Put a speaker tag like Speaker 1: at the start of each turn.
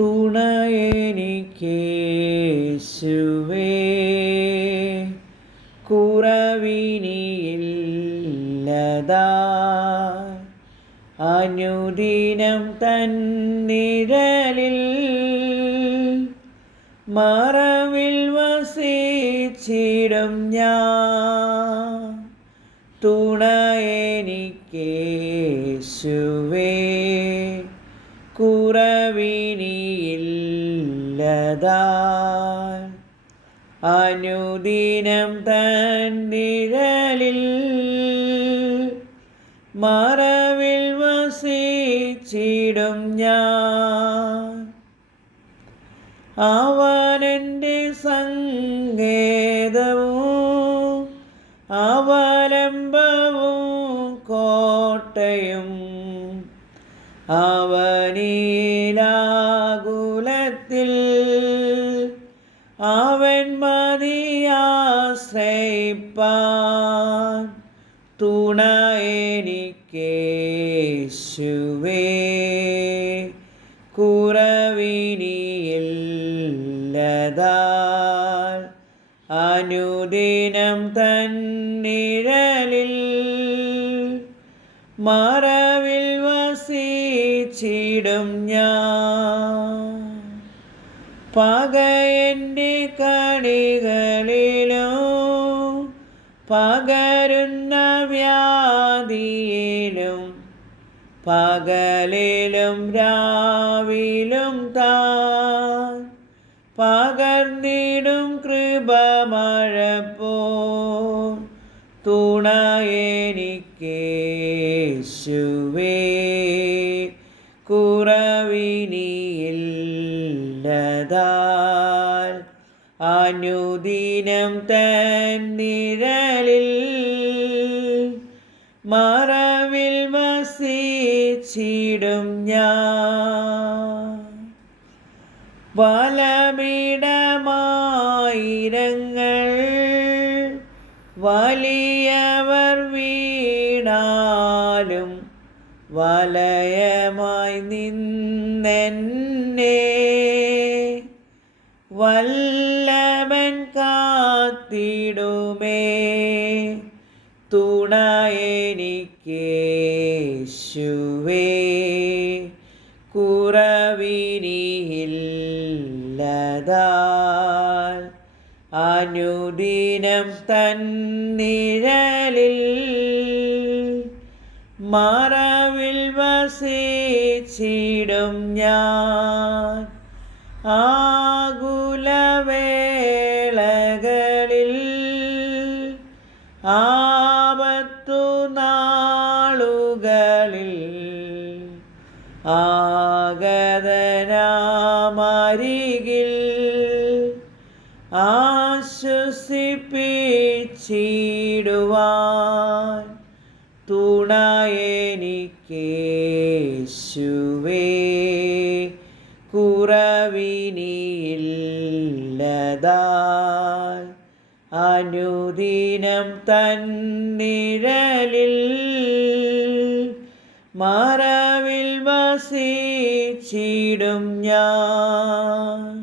Speaker 1: തുണയെനിക്കേശുവേ കുറവിനിയില്ലതാ. അനുദിനം തന്നിരലിൽ മറവിൽ വസിച്ചിടും ഞാൻ. തുണയെനിക്കേശുവേ കുറവിനിയില്ലതാ അനുദിനം തൻ നിഴലിൽ മറവിൽ വസിച്ചിടും ഞാൻ. അവനെന്റെ സങ്കേതവും അവലംബവും കോട്ടയും അവനീലാകുലത്തിൽ അവൻ മതിയാശ്രയിപ്പാൻ തുണ എനിക്കേശുവേ കുറവിനിയില്ലതാൽ അനുദിനം തന്നിഴലിൽ മറവിൽ വസിച്ചിടും ഞാൻ. പകയന്റെ കണികളിലോ പകരുന്ന വ്യാധിയിലും പകലിലും രാവിലും താൻ പകർന്നിടും കൃപ മഴപ്പോ തുണ എനിക്കേശുവേ. കുറവിനിയില്ലതാൽ അനുദിനം തന്നിഴലിൽ മറവിൽ വസിച്ചിടും ഞാൻ. വലമിടമായിരങ്ങൾ വലിയവർ വീണാലും വലയമായി നിന്നെ വല്ലവൻ കാത്തിടുമേ. തുണ എനിക്കേശുവേ. കുറവിനിയില്ലതാൽ അനുദിനം തന്നിഴലിൽ മറവിൽ വസിച്ചിടും ഞാൻ. ആകുലവേളകളിൽ ആപത്തു നാളുകളിൽ ആഗതനാമരികിൽ ആശ്വസിപ്പിച്ചിടുവാൻ തുണ എനിക്കേശുവേ കുറവിനിയില്ലതാൽ അനുദിനം തന്നിഴലിൽ മറവിൽ വസിച്ചിടും ഞാൻ.